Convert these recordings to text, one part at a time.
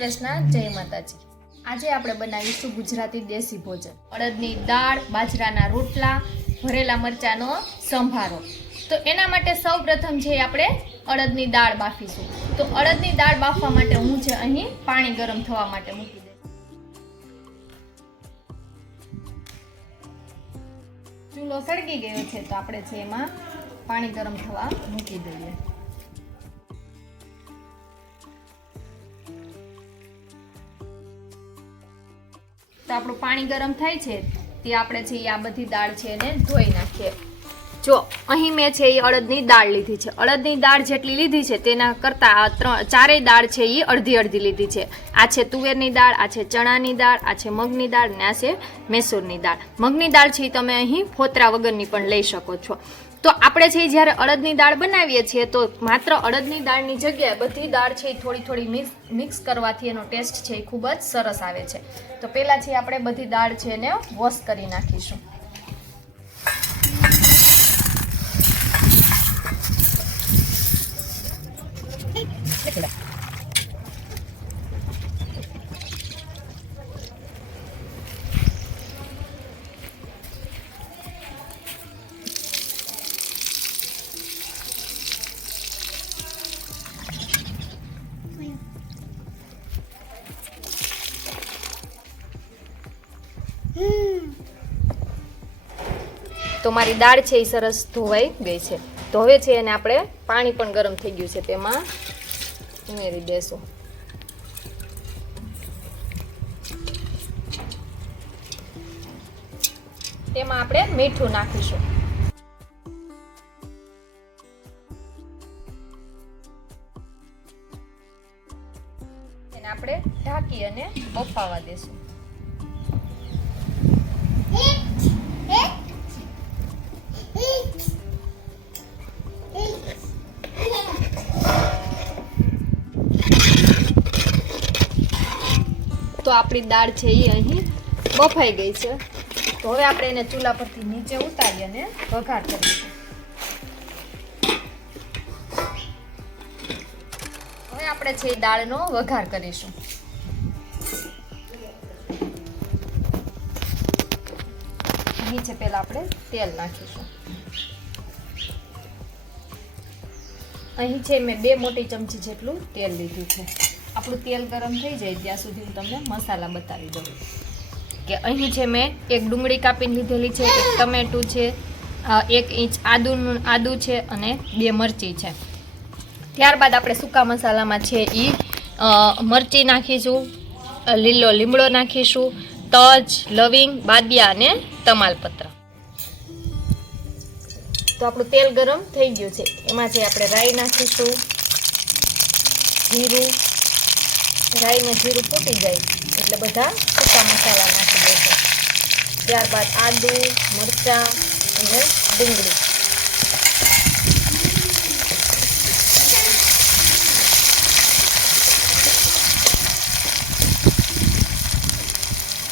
કૃષ્ણ, જય માતાજી. આજે આપણે બનાવીશું ગુજરાતી દેશી ભોજન. અડદની દાળ, બાજરાના રોટલા, ભરેલા મરચાંનો સંભારો. તો એના માટે સૌ પ્રથમ છે આપણે અડદની દાળ બાફીશું. તો અડદની દાળ બાફવા માટે હું છે અહીં પાણી ગરમ થવા માટે મૂકી દઈશ. ચૂલો સળગી ગયો છે, તો આપણે છે એમાં પાણી ગરમ થવા મૂકી દઈએ. તો આપણું પાણી ગરમ થાય છે, તે આપણે છે આ બધી દાળ છે એને ધોઈ નાખીએ. જો, અહીં મેં છે એ અડદની દાળ લીધી છે. અડદની દાળ જેટલી લીધી છે, તેના કરતાં આ ત્રણ, ચારેય દાળ છે એ અડધી અડધી લીધી છે. આ છે તુવેરની દાળ, આ છે ચણાની દાળ, આ છે મગની દાળ ને આ છે મેસૂરની દાળ. મગની દાળ છે તમે અહીં ફોતરા વગરની પણ લઈ શકો છો. તો આપણે છે જ્યારે અડદની દાળ બનાવીએ છીએ, તો માત્ર અડદની દાળની જગ્યાએ બધી દાળ છે એ થોડી થોડી મિક્સ મિક્સ કરવાથી એનો ટેસ્ટ છે એ ખૂબ જ સરસ આવે છે. તો પહેલાં છે આપણે બધી દાળ છે એને વોશ કરી નાખીશું. તો મારી દાળ છે એ સરસ ધોવાઈ ગઈ છે. હવે છે એને આપણે પાણી પણ ગરમ થઈ ગયું છે તેમાં ઉમેરી દેશું. તેમાં આપણે મીઠું નાખીશું. આપણે ઢાંકી અને બફાવા દેશું. તો આપણી દાળ છે એ અહીં બફાઈ ગઈ છે. તો હવે આપણે એને ચૂલા પરથી નીચે ઉતારી અને વઘાર કરીશું હવે આપણે છે દાળનો વઘાર કરીશું. નીચે પહેલા આપણે તેલ નાખીશું. અહીં છે મેં બે મોટી ચમચી જેટલું તેલ લીધું છે. આપણું તેલ ગરમ થઈ જાય ત્યાં સુધી હું તમને મસાલા બતાવી દઉં. કે અહીં છે મેં એક ડુંગળી કાપીને લીધેલી છે, એક ટમેટું છે એક ઇંચ આદુનું, આદું છે અને બે મરચી છે. ત્યારબાદ આપણે સૂકા મસાલામાં છે એ મરચી નાખીશું લીલો લીમડો નાખીશું, તજ, લવિંગ, બાદિયા અને તમાલપત્ર. તો આપણું તેલ ગરમ થઈ ગયું છે. એમાં જે આપણે રાઈ નાખીશું, જીરું રાઈને જીરું ફૂટી જાય એટલે બધા સૂકા મસાલા નાખી દેશે ત્યારબાદ આદુ, મરચાં અને ડુંગળી.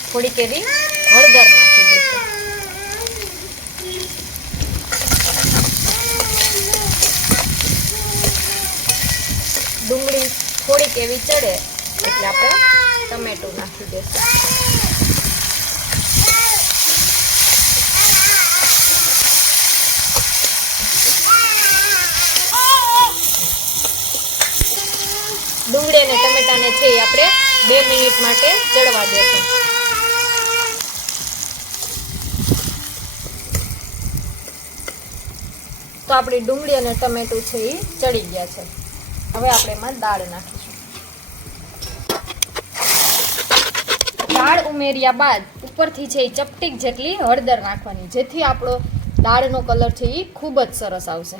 થોડીક એવી હળદર નાખી દેશે ડુંગળી થોડીક એવી ચડે એટલે આપણે ટમેટું નાખી દઈશું ડુંગળી અને ટમેટાને છે આપણે બે મિનિટ માટે ચડવા દેશું. તો આપણી ડુંગળી અને ટમેટું છે એ ચડી ગયા છે. હવે આપણે એમાં દાળ નાખીશું દાળ ઉમેર્યા બાદ ઉપરથી છે એ ચપટીક જેટલી હળદર નાખવાની, જેથી આપણો દાળનો કલર છે એ ખૂબ જ સરસ આવશે.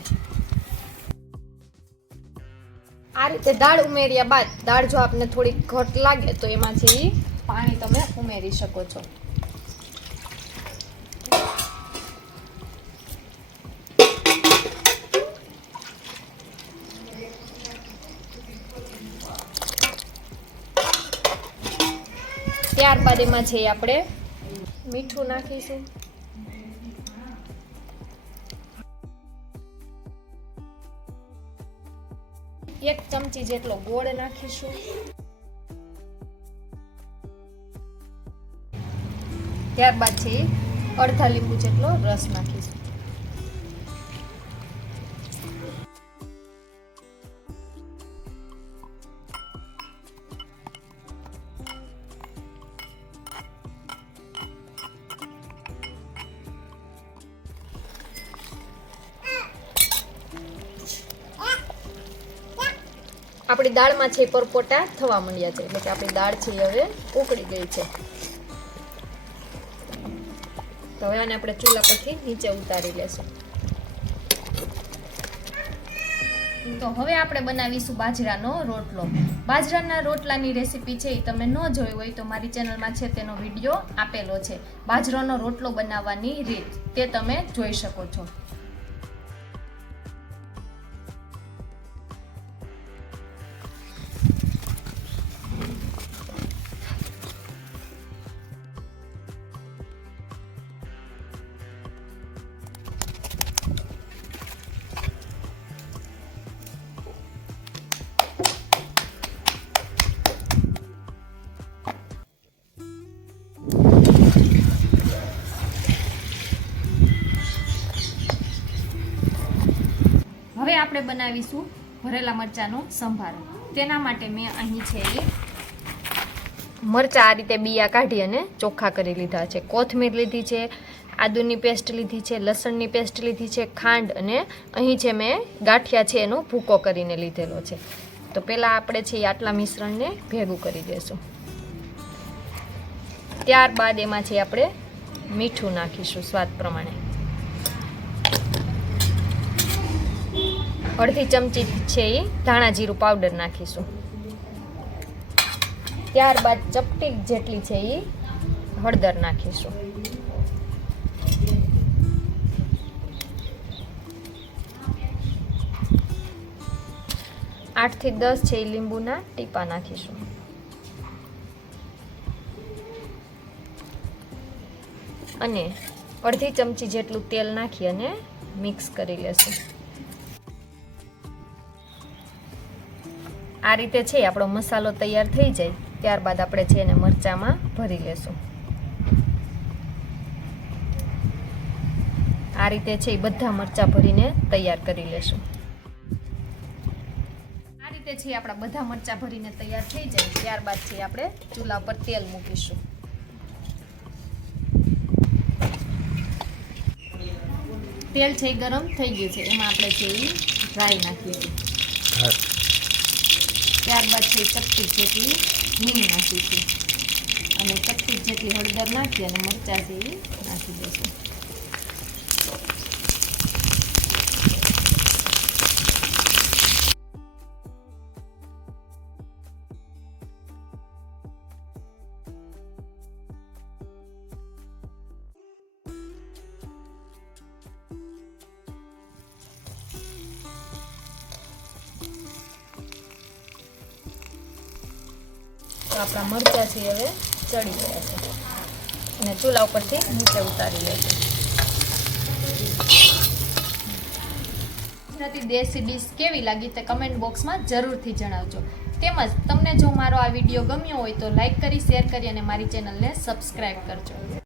આ રીતે દાળ ઉમેર્યા બાદ, દાળ જો આપને થોડી ઘટ લાગે તો એમાં છે એ પાણી તમે ઉમેરી શકો છો. ત્યારબાદ એમાં છે આપણે મીઠું નાખીશું. એક ચમચી જેટલો ગોળ નાખીશું. ત્યારબાદ છે અડધા લીંબુ જેટલો રસ નાખીશું. આપણી દાળમાં છે પરપોટા થવા માંડ્યા છે. એટલે કે આપણી દાળ છે હવે ઉકળી ગઈ છે. તો હવે આને આપણે ચૂલા પરથી નીચે ઉતારી લેશું. તો હવે આપણે બનાવીશું બાજરાનો રોટલો. બાજરાના રોટલાની રેસીપી છે એ તમે ન જોઈ હોય તો મારી ચેનલમાં છે તેનો વીડિયો આપેલો છે. બાજરાનો રોટલો બનાવવાની રીત તે તમે જોઈ શકો છો. આપણે બનાવીશું ભરેલા મરચાંનો સંભારો. તેના માટે મેં અહીં છે એ મરચાં આ રીતે બિયા કાઢી અને ચોખ્ખા કરી લીધા છે. કોથમીર લીધી છે, આદુની પેસ્ટ લીધી છે, લસણની પેસ્ટ લીધી છે, ખાંડ અને અહીં છે મેં ગાંઠિયા છે એનો ભૂકો કરીને લીધેલો છે. તો પહેલાં આપણે છે આટલા મિશ્રણને ભેગું કરી દઈશું ત્યારબાદ એમાં છે આપણે મીઠું નાખીશું સ્વાદ પ્રમાણે. અડધી ચમચી છે એ ધાણા જીરું પાવડર નાખીશું. ત્યારબાદ ચપટી જેટલી છે એ હળદર નાખીશું. આઠથી દસ છે એ લીંબુના ટીપા નાખીશું. અને અડધી ચમચી જેટલું તેલ નાખી અને મિક્સ કરી લેશું. આ રીતે છે, આપણો મસાલો તૈયાર થઈ જાય, ત્યારબાદ આપણે છે એને મરચામાં ભરી લેશું. આ રીતે છે બધા મરચાં ભરીને તૈયાર કરી લેશું. આ રીતે છે આપણા બધા મરચાં ભરીને તૈયાર થઈ જાય, ત્યારબાદ છે આપણે ચૂલા પર તેલ મૂકીશું. તેલ છે ગરમ થઈ ગયું છે, એમાં આપણે છે એ ડ્રાય નાખીશું. ત્યારબાદ છે ચપટી જેટલી હિંગ નાખીશું અને ચપટી જેટલી હળદર નાખી અને મરચાં જેવી નાખી દઈશું. આપણા મરચાં છે હવે ચડી ગયા છે. અને ચૂલા ઉપરથી નીચે ઉતારી લઈશું ગુજરાતી દેશી ડીશ કેવી લાગી તે કમેન્ટ બોક્સમાં જરૂરથી જણાવજો. તેમજ તમને જો મારો આ વીડિયો ગમ્યો હોય તો લાઇક કરી શેર કરી અને મારી ચેનલને સબસ્ક્રાઈબ કરજો.